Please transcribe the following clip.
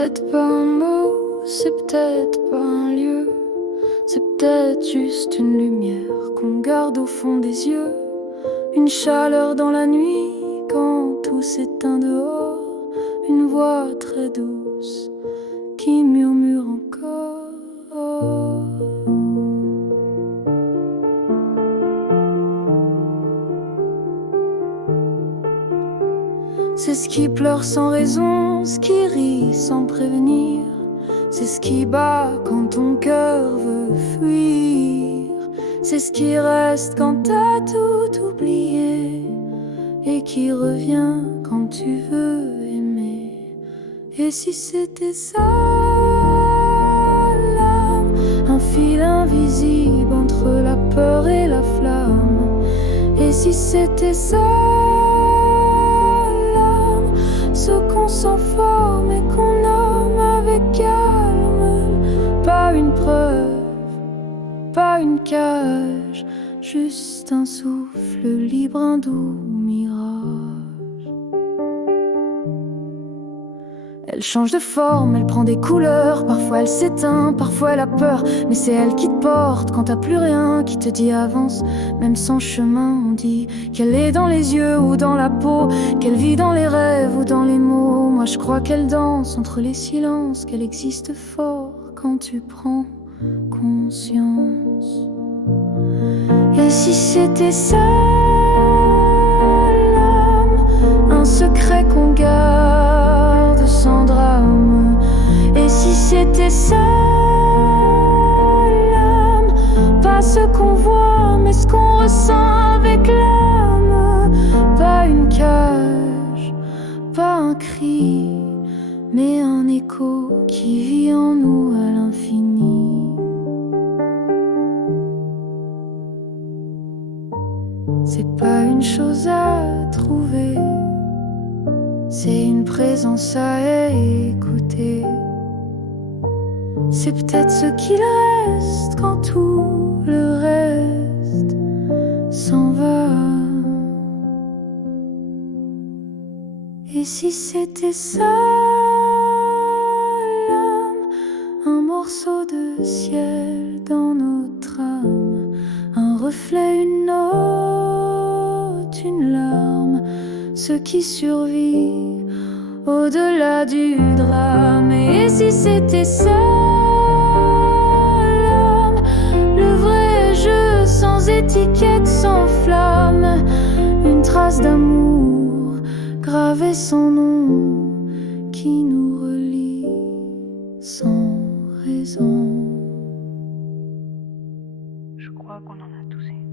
peut-être pas un mot, c'est peut-être pas un lieu, c'est peut-être juste une lumière qu'on garde au fond des yeux, une chaleur dans la nuit quand tout s'éteint dehors, une voix très douce qui murmure encore. C'est ce qui pleure sans raison, ce qui rit sans prévenir. C'est ce qui bat quand ton cœur veut fuir. C'est ce qui reste quand t'as tout oublié et qui revient quand tu veux aimer. Et si c'était ça, l'âme, un fil invisible entre la peur et la flamme. Et si c'était ça, ce qu'on s'enforme et qu'on nomme avec calme. Pas une preuve, pas une cage, juste un souffle libre, un doux mirage. Elle change de forme, elle prend des couleurs. Parfois elle s'éteint, parfois elle a peur. Mais c'est elle qui te porte quand t'as plus rien, qui te dit avance. Même sans chemin, on dit qu'elle est dans les yeux ou dans la peau, qu'elle vit dans les rêves ou dans les mots. Moi je crois qu'elle danse entre les silences, qu'elle existe fort quand tu prends conscience. Et si c'était ça, l'âme, un secret qu'on garde sans drame. Et si c'était ça, l'âme, pas ce qu'on voit mais ce qu'on ressent avec l'âme. Pas une cage, pas un cri, mais un écho qui vit en nous à l'infini. C'est pas une chose à trouver, c'est une présence à écouter. C'est peut-être ce qu'il reste quand tout le reste s'en va. Et si c'était ça, l'âme, un morceau de ciel dans notre âme, un reflet, une note, une larme, ce qui survit au-delà du drame. Et si c'était ça, l'âme, le vrai jeu sans étiquette, sans flamme, une trace d'amour gravée sans nom qui nous relie sans raison. Je crois qu'on en a tous une.